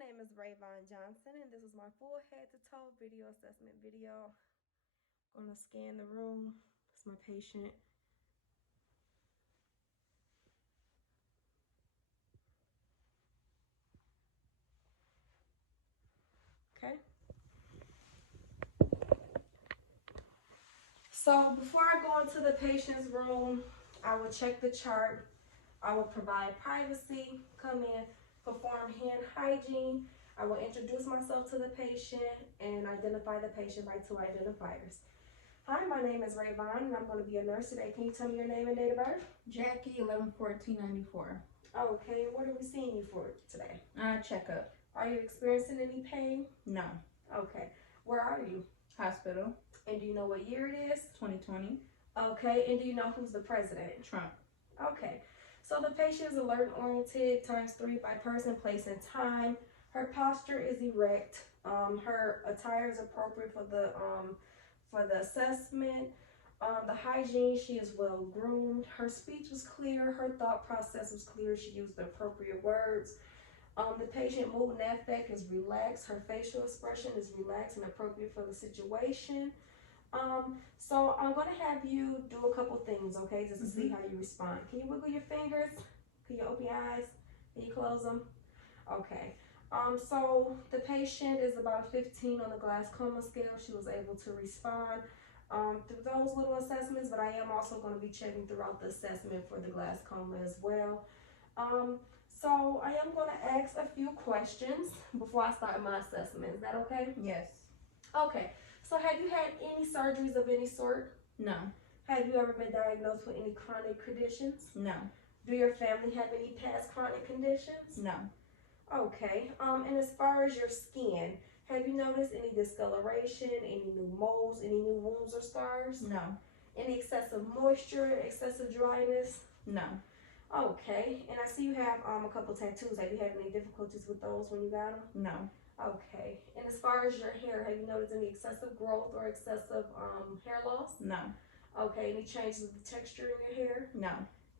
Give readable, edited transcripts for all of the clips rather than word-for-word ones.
name is Rayvon Johnson, and this is my full head-to-toe video assessment video. I'm going to scan the room. It's my patient. Okay. So before I go into the patient's room, I will check the chart. I will provide privacy, come in, perform hand hygiene. I will introduce myself to the patient and identify the patient by two identifiers. Hi, my name is Rayvon, and I'm going to be a nurse today. Can you tell me your name and date of birth? Jackie, 11/14/94. Okay, what are we seeing you for today? Checkup. Are you experiencing any pain? No. Okay, where are you? Hospital. And do you know what year it is? 2020. Okay, and do you know who's the president? Trump. Okay, so the patient is alert and oriented ×3 by person, place, and time. Her posture is erect. Her attire is appropriate for the assessment. The hygiene, she is well groomed. Her speech was clear. Her thought process was clear. She used the appropriate words. The patient mood and affect is relaxed. Her facial expression is relaxed and appropriate for the situation. So I'm going to have you do a couple things, okay, just to see how you respond. Can you wiggle your fingers? Can you open your eyes? Can you close them? Okay. So the patient is about a 15 on the glaucoma scale. She was able to respond through those little assessments, but I am also going to be checking throughout the assessment for the glaucoma as well. So I am going to ask a few questions before I start my assessment. Is that okay? Yes. Okay. So have you had any surgeries of any sort? No. Have you ever been diagnosed with any chronic conditions? No. Do your family have any past chronic conditions? No. Okay. And as far as your skin, have you noticed any discoloration, any new moles, any new wounds or scars? No. Any excessive moisture, excessive dryness? No. Okay. And I see you have a couple tattoos. Have you had any difficulties with those when you got them? No. Okay. And as far as your hair, have you noticed any excessive growth or excessive hair loss? No. Okay. Any changes with the texture in your hair? No.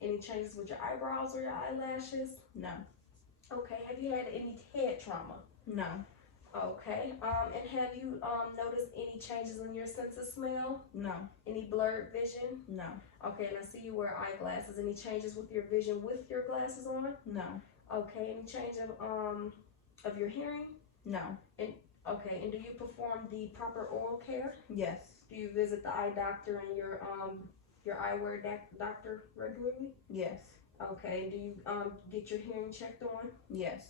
Any changes with your eyebrows or your eyelashes? No. Okay. Have you had any head trauma? No. Okay. And have you noticed any changes in your sense of smell? No. Any blurred vision? No. Okay. And I see you wear eyeglasses. Any changes with your vision with your glasses on? No. Okay. Any change of your hearing? No. And okay. And do you perform the proper oral care? Yes. Do you visit the eye doctor and your eyewear doctor regularly? Yes. Okay. And do you get your hearing checked on? Yes.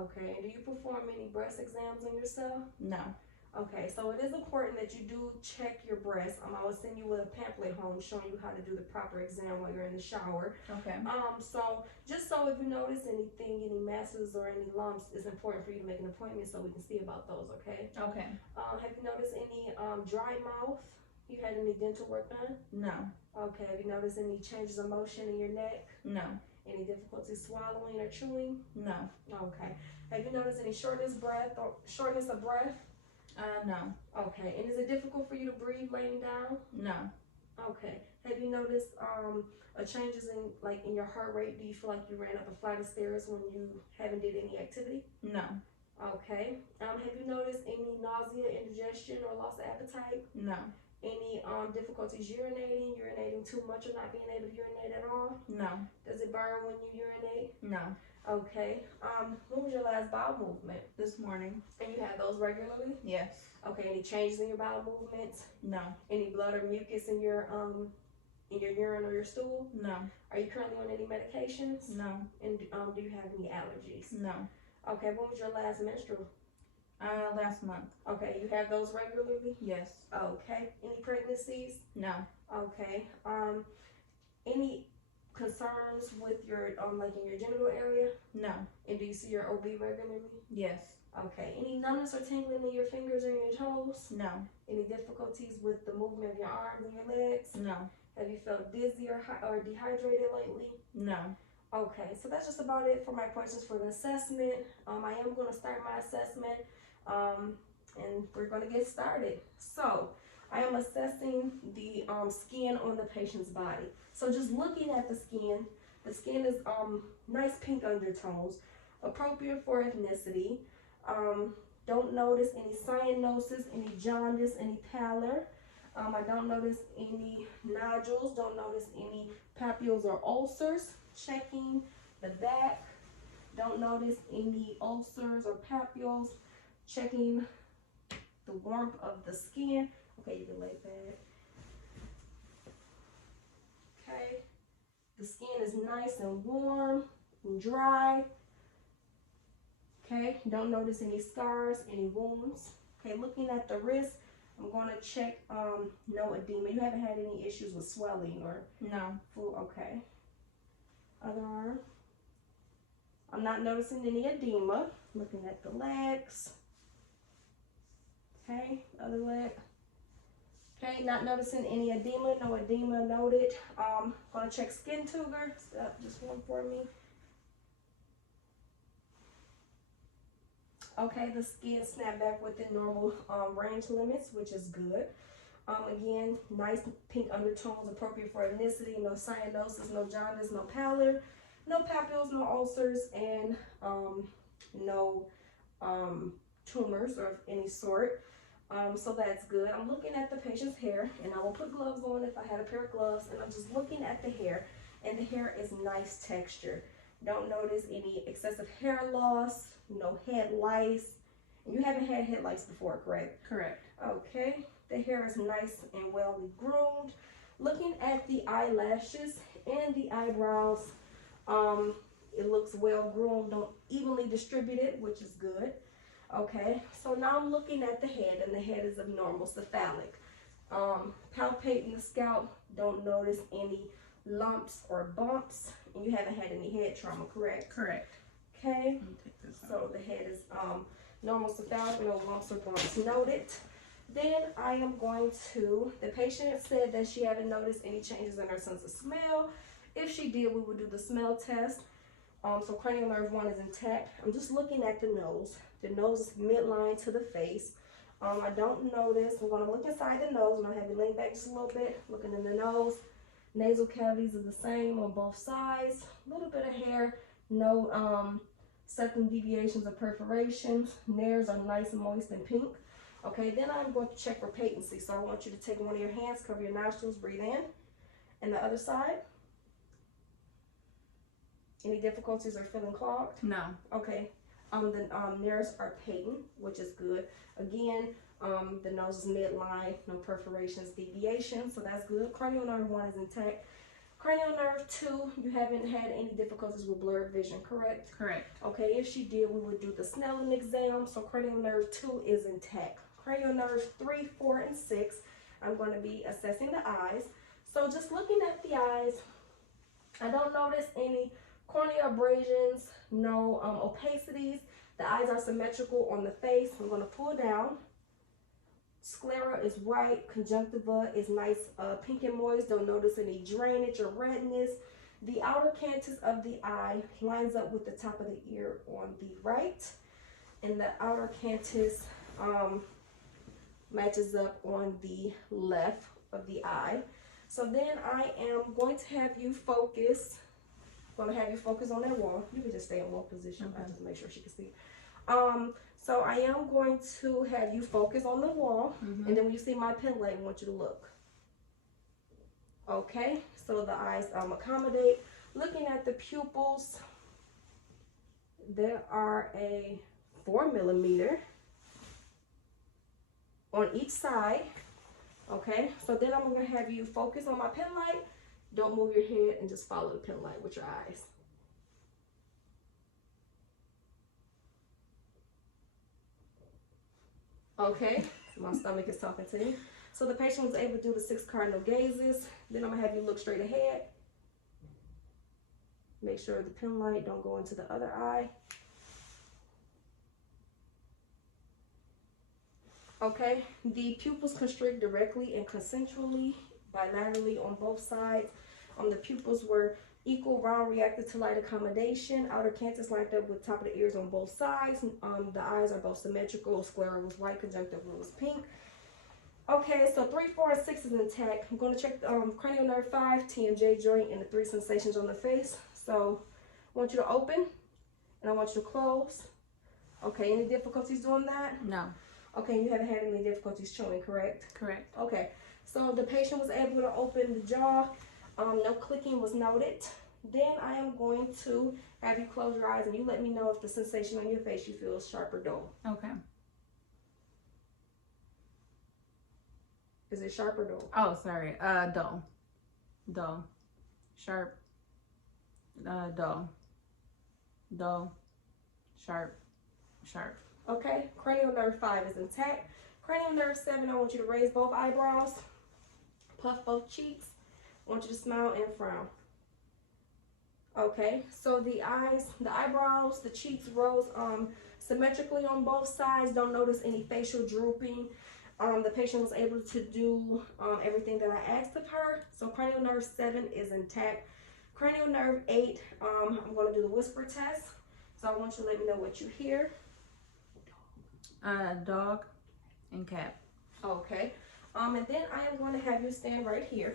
Okay. And do you perform any breast exams on yourself? No. Okay. So it is important that you do check your breast. I will send you with a pamphlet home showing you how to do the proper exam while you're in the shower. Okay. So just so if you notice anything, any masses or any lumps, it's important for you to make an appointment so we can see about those. Okay. Okay. Have you noticed any dry mouth? You had any dental work done? No. Okay. Have you noticed any changes of motion in your neck? No. Any difficulty swallowing or chewing? No. Okay. Have you noticed any shortness of breath? No. Okay. And is it difficult for you to breathe laying down? No. Okay. Have you noticed changes in your heart rate? Do you feel like you ran up a flight of stairs when you haven't did any activity? No. Okay. Have you noticed any nausea, indigestion, or loss of appetite? No. Any difficulties urinating too much or not being able to urinate at all? No. Does it burn when you urinate? No. Okay. When was your last bowel movement? This morning. And you have those regularly? Yes. Okay. Any changes in your bowel movements? No. Any blood or mucus in your urine or your stool? No. Are you currently on any medications? No. And do you have any allergies? No. Okay. When was your last menstrual? Last month. Okay. You have those regularly? Yes. Okay. Any pregnancies? No. Okay. Any concerns with your like in your genital area? No. And do you see your OB regularly? Yes. Okay. Any numbness or tingling in your fingers or your toes? No. Any difficulties with the movement of your arms and your legs? No. Have you felt dizzy or dehydrated lately? No. Okay, so that's just about it for my questions for the assessment. I am going to start my assessment, and we're going to get started. So I am assessing the skin on the patient's body. So just looking at the skin is nice pink undertones, appropriate for ethnicity. Don't notice any cyanosis, any jaundice, any pallor. I don't notice any nodules, don't notice any papules or ulcers. Checking the back, don't notice any ulcers or papules. Checking the warmth of the skin. Okay, you can lay back. Okay, the skin is nice and warm and dry. Okay, don't notice any scars, any wounds. Okay, looking at the wrist, I'm going to check no edema. You haven't had any issues with swelling or No. full, okay. Other arm. I'm not noticing any edema. Looking at the legs. Okay, other leg. Okay, not noticing any edema, no edema noted. Gonna check skin tumor. Just one for me. Okay, the skin snapped back within normal range limits, which is good. Again, nice pink undertones, appropriate for ethnicity, no cyanosis, no jaundice, no pallor, no papules, no ulcers, and no tumors of any sort. So that's good. I'm looking at the patient's hair, and I will put gloves on if I had a pair of gloves, and I'm just looking at the hair, and the hair is nice texture. Don't notice any excessive hair loss, no head lice. You haven't had head lice before, correct? Correct. Okay, the hair is nice and well groomed. Looking at the eyelashes and the eyebrows, it looks well groomed, don't evenly distributed, which is good. Okay, so now I'm looking at the head, and the head is abnormal, cephalic. Palpating the scalp, don't notice any lumps or bumps, and you haven't had any head trauma, correct? Correct. Okay, Let me take this so out. the head is normal cephalic, no lumps or bumps noted. Then I am going to, the patient said that she hadn't noticed any changes in her sense of smell. If she did, we would do the smell test. So cranial nerve 1 is intact. I'm just looking at the nose. The nose is midline to the face. I don't notice. We're going to look inside the nose. I'm going to have you lean back just a little bit, looking in the nose. Nasal cavities are the same on both sides. A little bit of hair. No septum deviations or perforations. Nares are nice and moist and pink. Okay, then I'm going to check for patency. So I want you to take one of your hands, cover your nostrils, breathe in. And the other side. Any difficulties or feeling clogged? No. Okay. The nares are patent, which is good. Again, the nose is midline, no perforations, deviations, so that's good. Cranial nerve 1 is intact. Cranial nerve 2, you haven't had any difficulties with blurred vision, correct? Correct. Okay, if she did, we would do the Snellen exam. So cranial nerve 2 is intact. Cranial nerves 3, 4, and 6, I'm going to be assessing the eyes. So just looking at the eyes, I don't notice any corneal abrasions, no opacities. The eyes are symmetrical on the face. I'm going to pull down. Sclera is white. Conjunctiva is nice, pink and moist. Don't notice any drainage or redness. The outer canthus of the eye lines up with the top of the ear on the right. And the outer canthus matches up on the left of the eye. So then I am going to have you focus. I'm going to have you focus on that wall. You can just stay in wall position. Okay. I just make sure she can see. So I am going to have you focus on the wall, and then when you see my pen light, I want you to look. Okay, so the eyes accommodate. Looking at the pupils, there are a 4 millimeter on each side. Okay, so then I'm going to have you focus on my pen light. Don't move your head and just follow the pen light with your eyes. Okay, my stomach is talking to you. So the patient was able to do the 6 cardinal gazes. Then I'm going to have you look straight ahead. Make sure the pen light don't go into the other eye. Okay, the pupils constrict directly and concentrally, bilaterally on both sides. The pupils were equal, round, reacted to light accommodation. Outer canthus lined up with top of the ears on both sides. The eyes are both symmetrical. Sclera was white, conjunctiva was pink. Okay, so 3, 4, and 6 is intact. I'm going to check cranial nerve 5, TMJ joint, and the 3 sensations on the face. So I want you to open, and I want you to close. Okay, any difficulties doing that? No. Okay, you haven't had any difficulties chewing, correct? Correct. Okay, so the patient was able to open the jaw. No clicking was noted. Then I am going to have you close your eyes and you let me know if the sensation on your face you feel is sharp or dull. Okay. Is it sharp or dull? Oh, sorry. Dull. Dull. Sharp. Dull. Dull. Sharp. Sharp. Okay, cranial nerve 5 is intact. Cranial nerve 7, I want you to raise both eyebrows, puff both cheeks. I want you to smile and frown. Okay, so the eyes, the eyebrows, the cheeks rose symmetrically on both sides. Don't notice any facial drooping. The patient was able to do everything that I asked of her. So cranial nerve 7 is intact. Cranial nerve 8, I'm going to do the whisper test. So I want you to let me know what you hear. Dog and cat. Okay. And then I am going to have you stand right here.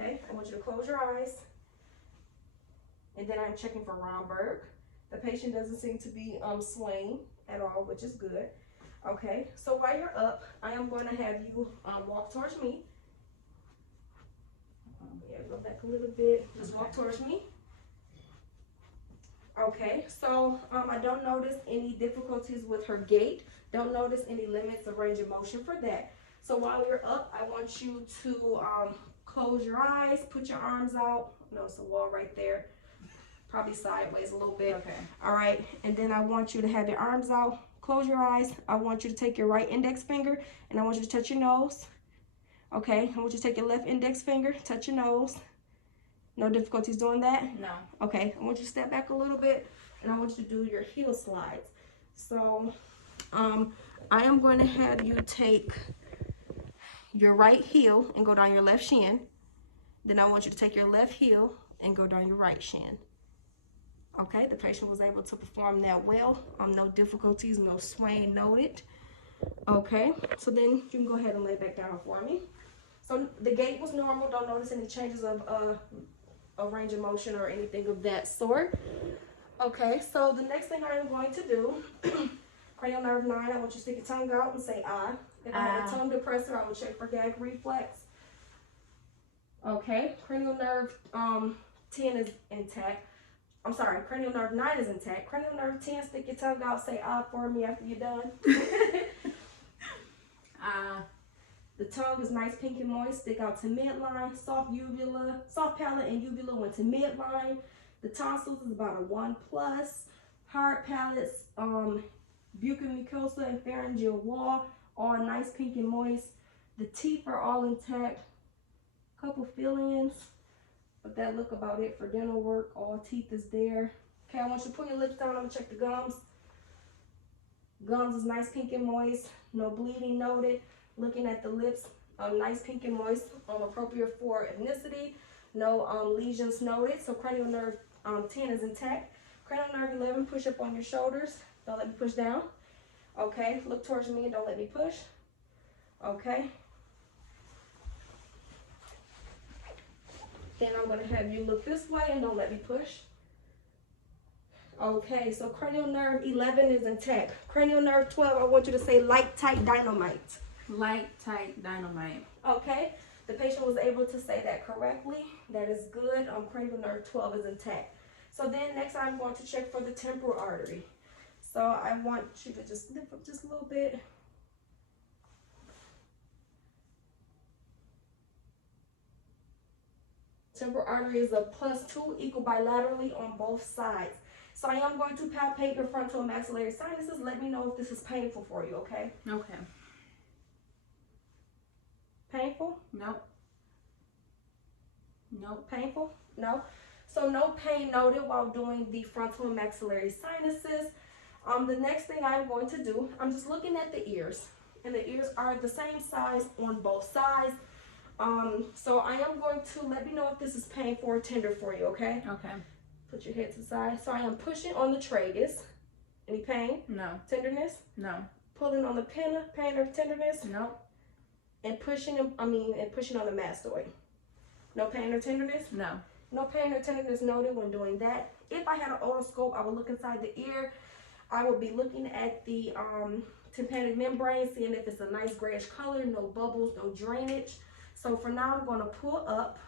Okay, I want you to close your eyes. And then I'm checking for Romberg. The patient doesn't seem to be swaying at all, which is good. Okay, so while you're up, I am going to have you walk towards me. Yeah, go back a little bit. Just walk towards me. Okay, so I don't notice any difficulties with her gait. Don't notice any limits of range of motion for that. So while you're up, I want you to close your eyes, put your arms out. No, it's a wall right there. Probably sideways a little bit. Okay. All right, and then I want you to have your arms out. Close your eyes. I want you to take your right index finger and I want you to touch your nose. Okay, I want you to take your left index finger, touch your nose. No difficulties doing that? No. Okay, I want you to step back a little bit and I want you to do your heel slides. So I am going to have you take your right heel and go down your left shin. Then I want you to take your left heel and go down your right shin. Okay, the patient was able to perform that well. No difficulties, no swaying noted. Okay, so then you can go ahead and lay back down for me. So the gait was normal. Don't notice any changes of range of motion or anything of that sort. Okay, so the next thing I am going to do, cranial nerve 9, I want you to stick your tongue out and say ah. If I have a tongue depressor, I will check for gag reflex. Okay, cranial nerve 10 is intact. I'm sorry, cranial nerve 9 is intact. Cranial nerve 10, stick your tongue out, say ah for me after you're done. The tongue is nice, pink and moist. Stick out to midline. Soft uvula, soft palate and uvula went to midline. The tonsils is about a 1+. Hard palates, buccal mucosa and pharyngeal wall, all nice, pink and moist. The teeth are all intact. Couple fill-ins, but that look about it for dental work. All teeth is there. Okay, I want you to put your lips down. I'm gonna check the gums. Gums is nice, pink and moist. No bleeding noted. Looking at the lips, nice, pink and moist, appropriate for ethnicity. No lesions noted. So cranial nerve 10 is intact. Cranial nerve 11, push up on your shoulders. Don't let me push down. Okay, look towards me and don't let me push. Okay. Then I'm going to have you look this way and don't let me push. Okay, so cranial nerve 11 is intact. Cranial nerve 12, I want you to say light, tight, dynamite. Light, tight, dynamite. Okay, the patient was able to say that correctly. That is good. Cranial nerve 12 is intact. So then next I'm going to check for the temporal artery. So I want you to just lift up just a little bit. Temporal artery is a +2, equal bilaterally on both sides. So I am going to palpate your frontal and maxillary sinuses. Let me know if this is painful for you, okay? Okay. Painful? Nope. Nope. Painful? No. So no pain noted while doing the frontal and maxillary sinuses. The next thing I'm going to do, I'm just looking at the ears. And the ears are the same size on both sides. So I am going to let me know if this is painful or tender for you, okay? Okay. Put your head to the side. So I am pushing on the tragus. Any pain? No. Tenderness? No. Pulling on the pinna, pain or tenderness? Nope. And pushing on the mastoid. No pain or tenderness? No. No pain or tenderness noted when doing that. if I had an otoscope, I would look inside the ear. I would be looking at the tympanic membrane, seeing if it's a nice grayish color, no bubbles, no drainage. So for now, I'm going to pull up,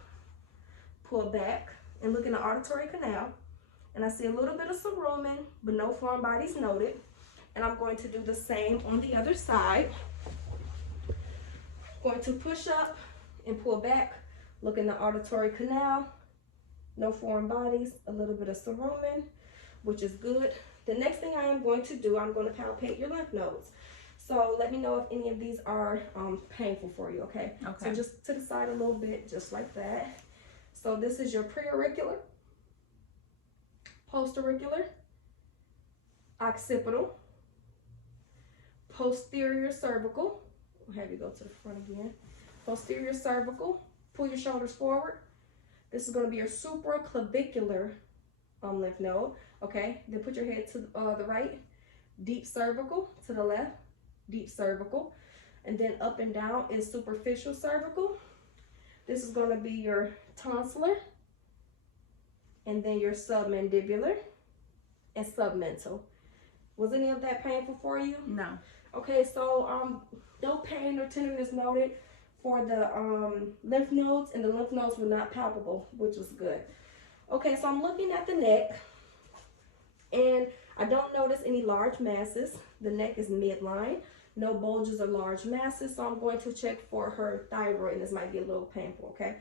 pull back, and look in the auditory canal. And I see a little bit of cerumen, but no foreign bodies noted. And I'm going to do the same on the other side. Going to push up and pull back, look in the auditory canal, no foreign bodies, a little bit of cerumen, which is good. The next thing I am going to do, I'm going to palpate your lymph nodes. So let me know if any of these are painful for you, okay? Okay. So just to the side a little bit, just like that. So this is your preauricular, posterior, occipital, posterior cervical. I'll have you go to the front again. Posterior cervical. Pull your shoulders forward. This is going to be your supraclavicular lymph node. Okay. Then put your head to the right. Deep cervical to the left. Deep cervical. And then up and down is superficial cervical. This is going to be your tonsillar. And then your submandibular and submental. Was any of that painful for you? No. Okay, so no pain or tenderness noted for the lymph nodes, and the lymph nodes were not palpable, which was good. Okay, so I'm looking at the neck, and I don't notice any large masses. The neck is midline, no bulges or large masses, so I'm going to check for her thyroid, and this might be a little painful, okay?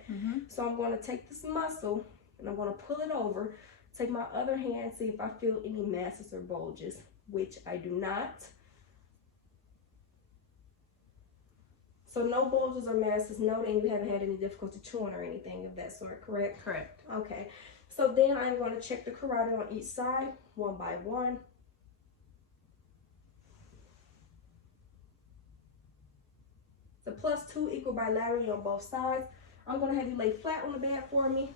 So I'm going to take this muscle, and I'm going to pull it over, take my other hand, see if I feel any masses or bulges, which I do not. So no bulges or masses noted, and you haven't had any difficulty chewing or anything of that sort, correct? Correct. Okay. So then I'm going to check the carotid on each side, one by one. The +2 equal bilaterally on both sides. I'm going to have you lay flat on the bed for me.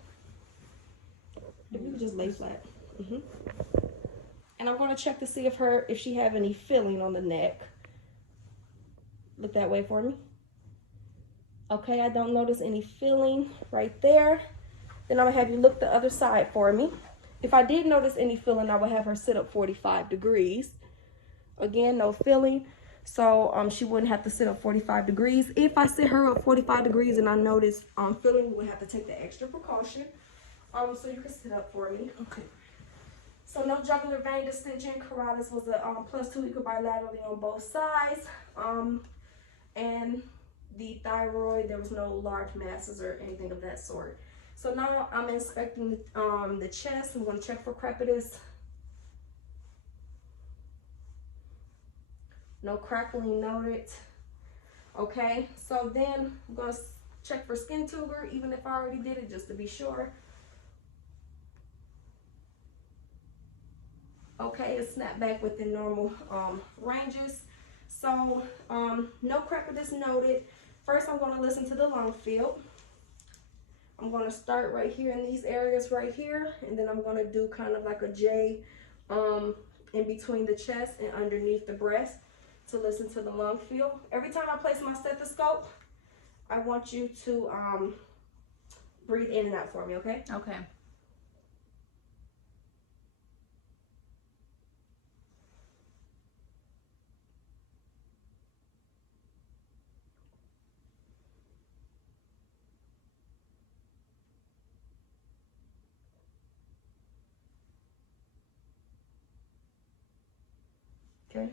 If you could just lay flat. And I'm going to check to see if she have any feeling on the neck. Look that way for me. Okay, I don't notice any feeling right there. Then I'm gonna have you look the other side for me. If I did notice any feeling, I would have her sit up 45 degrees. Again, no feeling. So she wouldn't have to sit up 45 degrees. If I sit her up 45 degrees and I notice feeling, we would have to take the extra precaution. So you can sit up for me. Okay. So no jugular vein distension. Carotids was a +2 equal bilaterally on both sides. And the thyroid, there was no large masses or anything of that sort. So now I'm inspecting the chest. I'm going to check for crepitus. No crackling noted. Okay, so then I'm going to check for skin tuber, even if I already did it, just to be sure. Okay, it snapped back within normal ranges. So no crepitus noted. First, I'm going to listen to the lung field. I'm going to start right here in these areas right here, and then I'm going to do kind of like a J in between the chest and underneath the breast to listen to the lung field. Every time I place my stethoscope, I want you to breathe in and out for me, okay? Okay. Okay.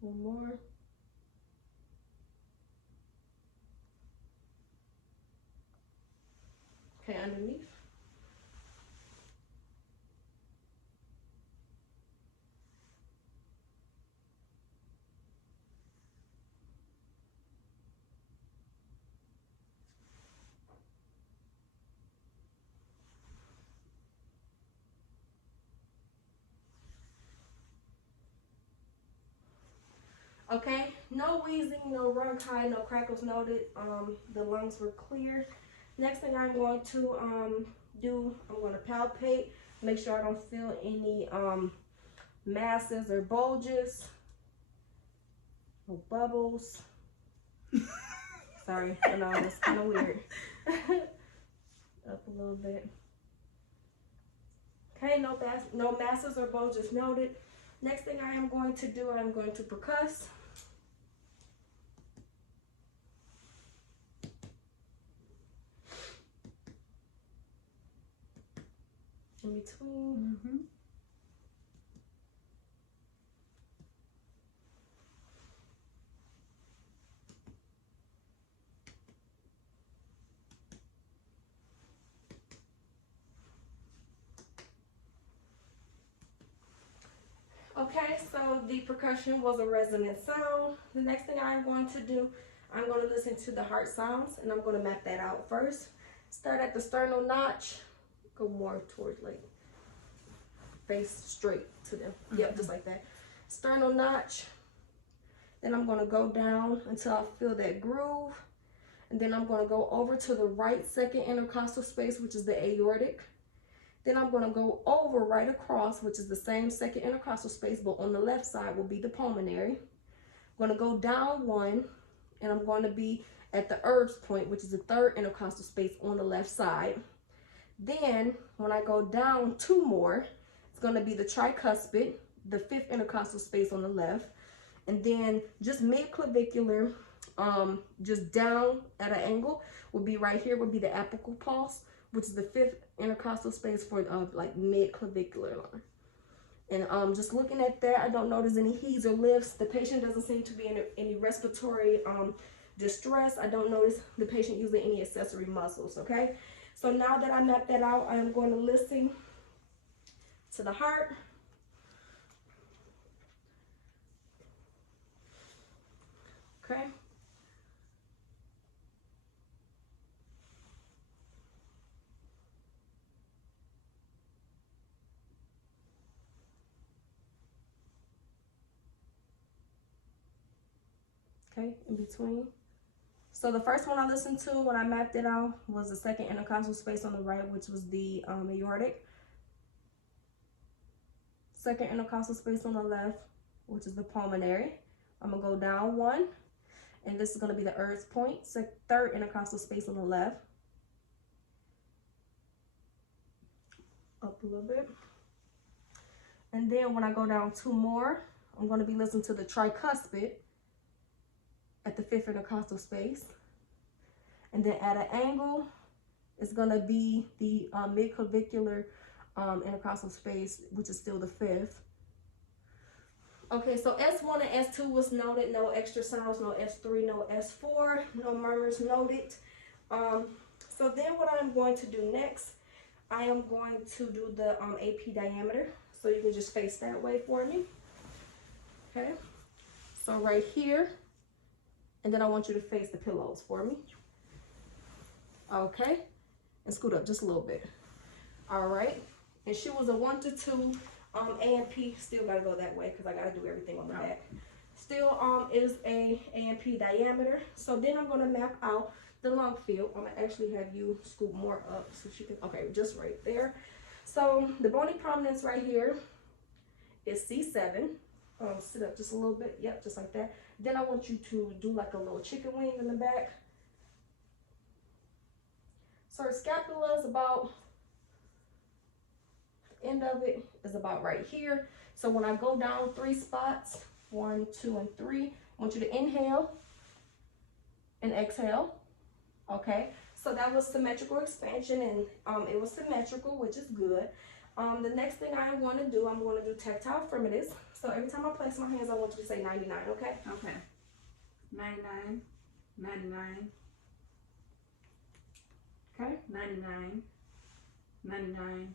One more. Okay, underneath. Okay, no wheezing, no bronchi, no crackles noted. The lungs were clear. Next thing I'm going to do, I'm going to palpate, make sure I don't feel any masses or bulges. No bubbles. Sorry, I know that's kind of weird. Up a little bit. Okay, no masses or bulges noted. Next thing I am going to do, I'm going to percuss. In between. Mm-hmm. Okay, so the percussion was a resonant sound. The next thing I'm going to do, I'm going to listen to the heart sounds, and I'm going to map that out first. Start at the sternal notch, go more towards like face straight to them. Yep, just like that. Sternal notch. Then I'm going to go down until I feel that groove. And then I'm going to go over to the right second intercostal space, which is the aortic. Then I'm going to go over right across, which is the same second intercostal space, but on the left side will be the pulmonary. I'm going to go down one, and I'm going to be at the Erb's point, which is the third intercostal space on the left side. Then when I go down two more, it's going to be the tricuspid, the fifth intercostal space on the left. And then just mid-clavicular, just down at an angle, will be right here, will be the apical pulse, which is the fifth intercostal space for like mid-clavicular line. And just looking at that, I don't notice any heaves or lifts. The patient doesn't seem to be in any respiratory distress. I don't notice the patient using any accessory muscles, okay? So now that I mapped that out, I am going to listen to the heart. Okay. Okay, in between. So the first one I listened to when I mapped it out was the second intercostal space on the right, which was the aortic. Second intercostal space on the left, which is the pulmonary. I'm gonna go down one, and this is gonna be the Erb's point. Third intercostal space on the left. Up a little bit. And then when I go down two more, I'm gonna be listening to the tricuspid at the fifth intercostal space. And then at an angle, it's gonna be the mid-clavicular intercostal space, which is still the fifth. Okay, so S1 and S2 was noted, no extra sounds, no S3, no S4, no murmurs noted. So then what I'm going to do next, I am going to do the AP diameter. So you can just face that way for me. Okay, so right here, and then I want you to face the pillows for me. Okay, and scoot up just a little bit. All right, and she was a 1 to 2. A and P still gotta go that way because I gotta do everything on the back. Still is a and P diameter. So then I'm gonna map out the lung field. I'm gonna actually have you scoop more up so she can, okay, just right there. So the bony prominence right here is C7. Sit up just a little bit, yep, just like that. Then I want you to do like a little chicken wing in the back. So her scapula is about, end of it is about right here. So when I go down 3 spots, 1, 2, and 3, I want you to inhale and exhale. Okay, so that was symmetrical expansion, and it was symmetrical, which is good. The next thing I want to do, I'm going to do tactile firmities. So every time I place my hands, I want you to say 99, okay? Okay. 99, 99. Okay. 99, 99,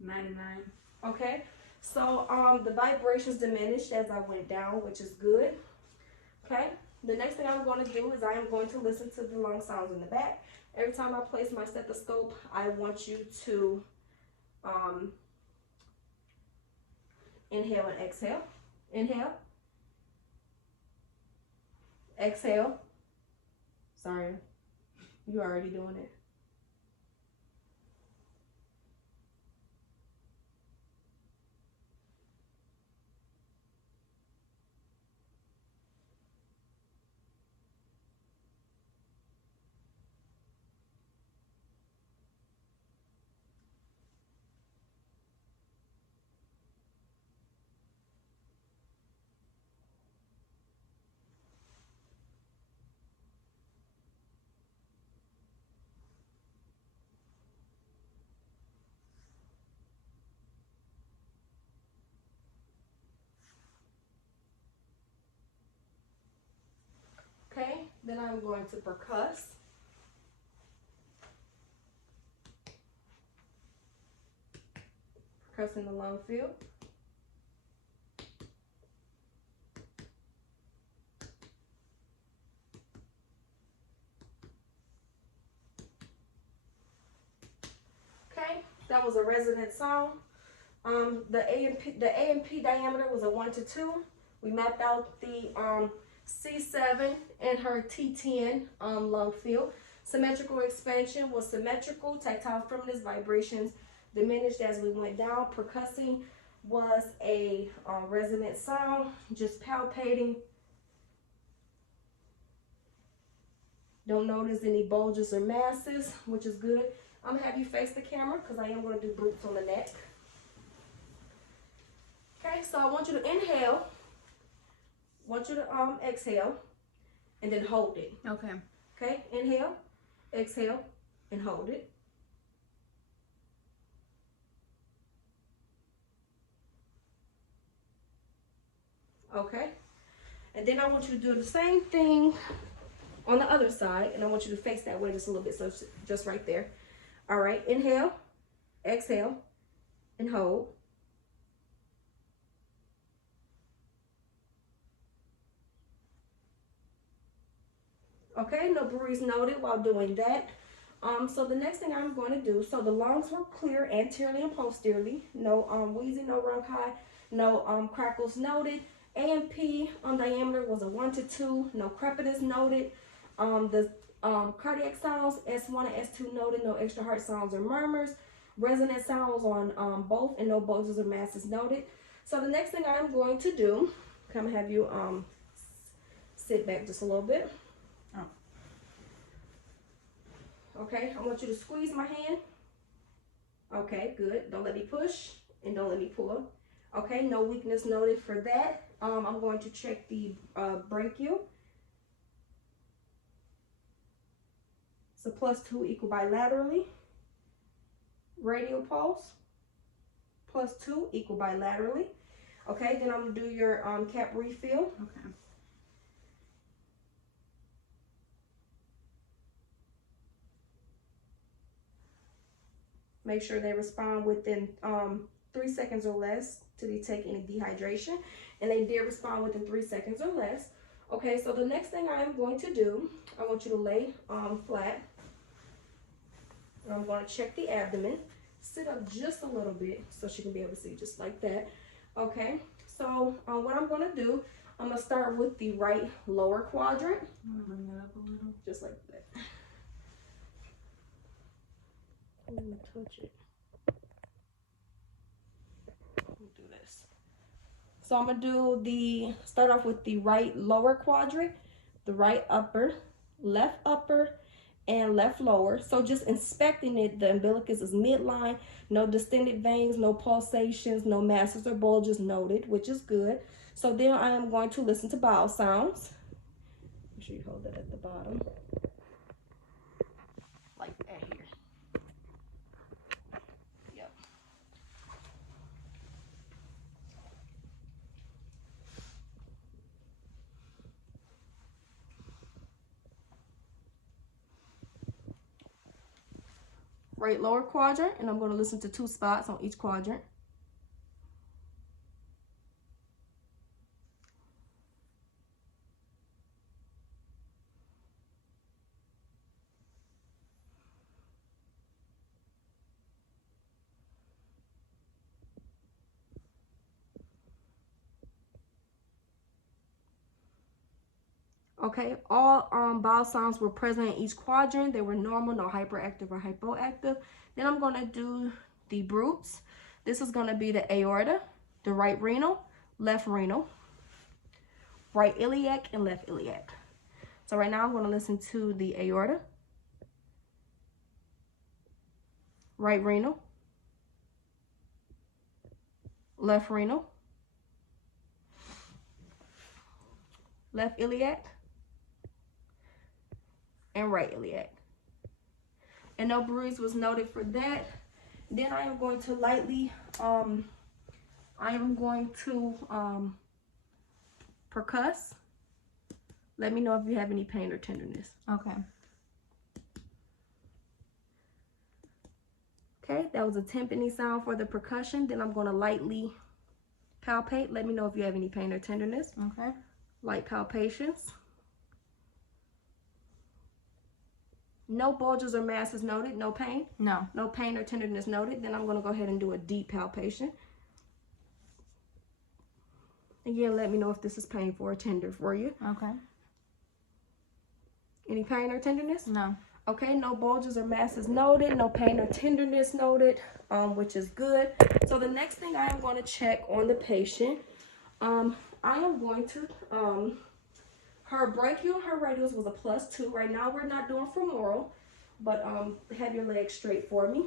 99. Okay, so the vibrations diminished as I went down, which is good. Okay, the next thing I'm going to do is I am going to listen to the lung sounds in the back. Every time I place my stethoscope, I want you to inhale and exhale. Inhale. Exhale. Sorry, you're already doing it. Then I'm going to percuss. Percussing the lung field. Okay, that was a resonant sound. The A and P diameter was a 1 to 2. We mapped out the C7 and her T10 lung field. Symmetrical expansion was symmetrical. Tactile firmness, vibrations diminished as we went down. Percussing was a resonant sound, just palpating. Don't notice any bulges or masses, which is good. I'm gonna have you face the camera because I am gonna do brutes on the neck. Okay, so I want you to inhale, want you to exhale, and then hold it. Okay. Okay, inhale, exhale, and hold it. Okay, and then I want you to do the same thing on the other side, and I want you to face that way just a little bit, so it's just right there. All right, inhale, exhale, and hold. Okay, no bruise noted while doing that. So the next thing I'm going to do, so the lungs were clear anteriorly and posteriorly. No wheezing, no bronchi, no crackles noted. A and P diameter was a 1 to 2. No crepitus noted. The cardiac sounds, S1 and S2 noted. No extra heart sounds or murmurs. Resonant sounds on both, and no bulges or masses noted. So the next thing I'm going to do, come have you sit back just a little bit. Okay, I want you to squeeze my hand. Okay, good. Don't let me push and don't let me pull. Okay, no weakness noted for that. I'm going to check the brachial. So +2 equal bilaterally. Radial pulse, +2 equal bilaterally. Okay, then I'm gonna do your cap refill. Okay. Make sure they respond within 3 seconds or less to detect any dehydration. And they did respond within 3 seconds or less. Okay, so the next thing I'm going to do, I want you to lay flat. I'm going to check the abdomen. Sit up just a little bit so she can be able to see just like that. Okay, so what I'm going to do, I'm going to start with the right lower quadrant. I'm gonna bring that up a little. Just like that. I'm gonna touch it. Do this. So I'm gonna start off with the right lower quadrant, the right upper, and left lower. So just inspecting it, the umbilicus is midline, no distended veins, no pulsations, no masses or bulges noted, which is good. So then I am going to listen to bowel sounds. Make sure you hold that at the bottom. Like that here. Yep. Right lower quadrant, and I'm going to listen to 2 spots on each quadrant. Okay, all bowel sounds were present in each quadrant. They were normal, no hyperactive or hypoactive. Then I'm going to do the brutes. This is going to be the aorta, the right renal, left renal, right iliac, and left iliac. So right now I'm going to listen to the aorta, right renal, left renal, left iliac, and right iliac. And no bruise was noted for that. Then I am going to lightly, percuss Let me know if you have any pain or tenderness. Okay. Okay, that was a timpani sound for the percussion. Then I'm going to lightly palpate. Let me know if you have any pain or tenderness. Okay. Light palpations. No bulges or masses noted. No pain. No. No pain or tenderness noted. Then I'm going to go ahead and do a deep palpation. Again, let me know if this is painful or tender for you. Okay. Any pain or tenderness? No. Okay, no bulges or masses noted, no pain or tenderness noted, which is good. So the next thing I am going to check on the patient, I am going to, her brachial, her radius was a +2. Right now we're not doing femoral, but have your legs straight for me.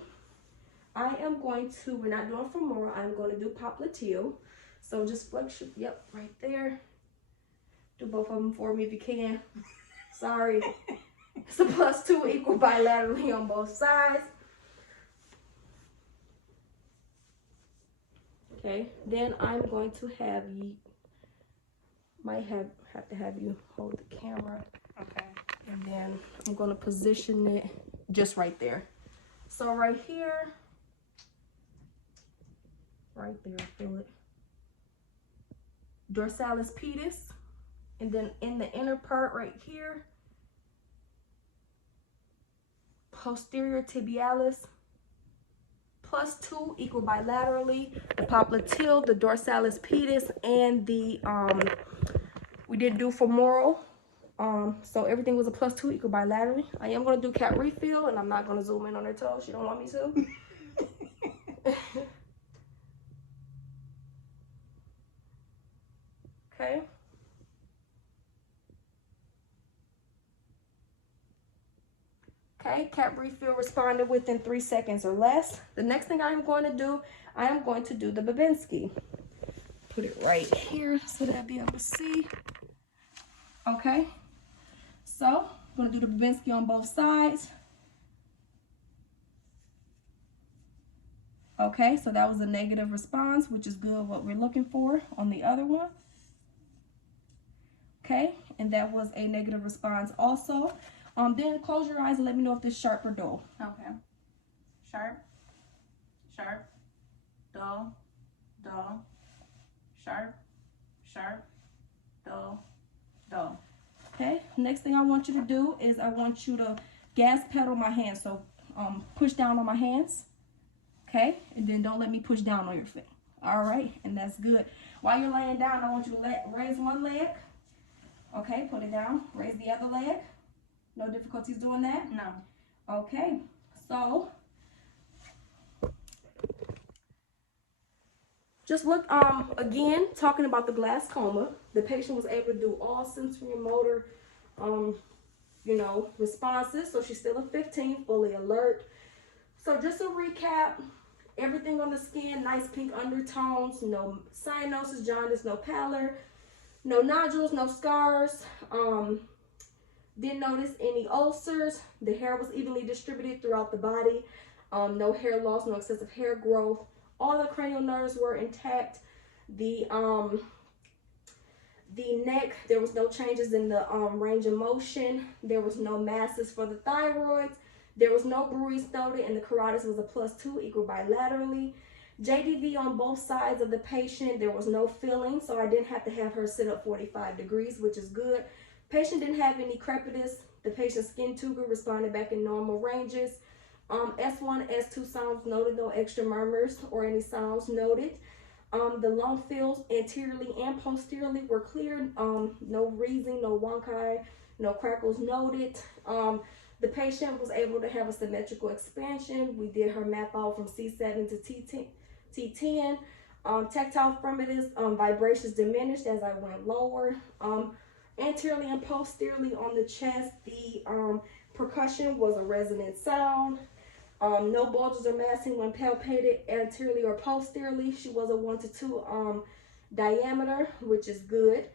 I am going to, we're not doing femoral, I'm going to do popliteal. So just flex your, yep, right there. Do both of them for me if you can. Sorry. It's a +2 equal bilaterally on both sides. Okay, then I'm going to have you, might have to have you hold the camera. Okay. And then I'm going to position it just right there. So right here, right there, feel it. Dorsalis pedis. And then in the inner part right here, posterior tibialis, +2 equal bilaterally, the popliteal, the dorsalis pedis, and the we didn't do femoral, so everything was a +2 equal bilaterally. I am going to do cat refill, and I'm not going to zoom in on her toes. She don't want me to. Okay. Okay, cat refill responded within 3 seconds or less. The next thing I'm going to do, I am going to do the Babinski. Put it right here so that I'll be able to see. Okay, so I'm going to do the Babinski on both sides. Okay, so that was a negative response, which is good, what we're looking for on the other one. Okay, and that was a negative response also. Then close your eyes and let me know if this is sharp or dull. Okay. Sharp, sharp, dull, dull, sharp, sharp, dull, dull. Okay, next thing I want you to do is I want you to gas pedal my hands. So push down on my hands. Okay, and then don't let me push down on your feet. All right, and that's good. While you're laying down, I want you to raise one leg. Okay, put it down. Raise the other leg. No difficulties doing that? No. Okay, so just look, again, talking about the glaucoma, the patient was able to do all sensory and motor, you know, responses. So she's still a 15, fully alert. So just a recap, everything on the skin, nice pink undertones, no cyanosis, jaundice, no pallor, no nodules, no scars. Didn't notice any ulcers. The hair was evenly distributed throughout the body. No hair loss, no excessive hair growth. All the cranial nerves were intact. The neck, there was no changes in the range of motion. There was no masses for the thyroids. There was no bruise noted, and the carotids was a +2 equal bilaterally. JDV on both sides of the patient. There was no filling, so I didn't have to have her sit up 45 degrees, which is good. Patient didn't have any crepitus. The patient's skin tuber responded back in normal ranges. S1, S2 sounds noted, no extra murmurs or any sounds noted. The lung fields anteriorly and posteriorly were clear. No wheezing, no wonki, no crackles noted. The patient was able to have a symmetrical expansion. We did her map out from C7 to T10. Tactile firmness, vibrations diminished as I went lower. Anteriorly and posteriorly on the chest, the percussion was a resonant sound. No bulges or massing when palpated anteriorly or posteriorly. She was a 1 to 2 diameter, which is good.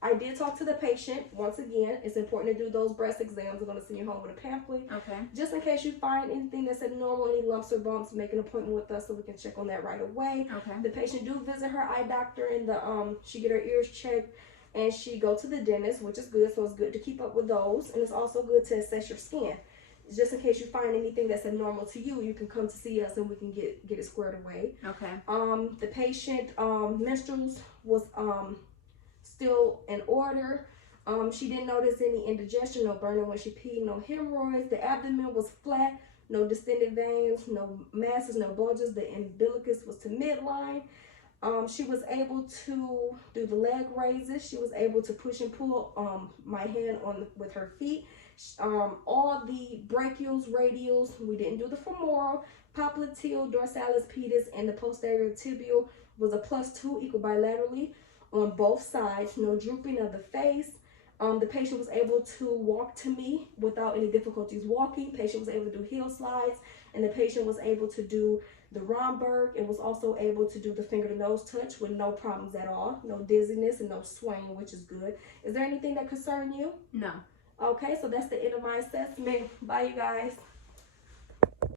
I did talk to the patient. Once again, it's important to do those breast exams. I'm going to send you home with a pamphlet. Okay. Just in case you find anything that's abnormal, any lumps or bumps, make an appointment with us so we can check on that right away. Okay. The patient do visit her eye doctor and she get her ears checked and she go to the dentist, which is good. So it's good to keep up with those, and it's also good to assess your skin. Just in case you find anything that's abnormal to you, you can come to see us and we can get it squared away. Okay. The patient menstruals was still in order. She didn't notice any indigestion, no burning when she peed, no hemorrhoids. The abdomen was flat, no distended veins, no masses, no bulges. The umbilicus was to midline. She was able to do the leg raises. She was able to push and pull my hand on with her feet. All the brachials, radials, we didn't do the femoral, popliteal, dorsalis pedis, and the posterior tibial was a +2 equal bilaterally on both sides. No drooping of the face. The patient was able to walk to me without any difficulties walking. Patient was able to do heel slides, and the patient was able to do the Romberg and was also able to do the finger to nose touch with no problems at all. No dizziness and no swaying, which is good. Is there anything that concerns you? No. Okay, so that's the end of my assessment. Bye, you guys.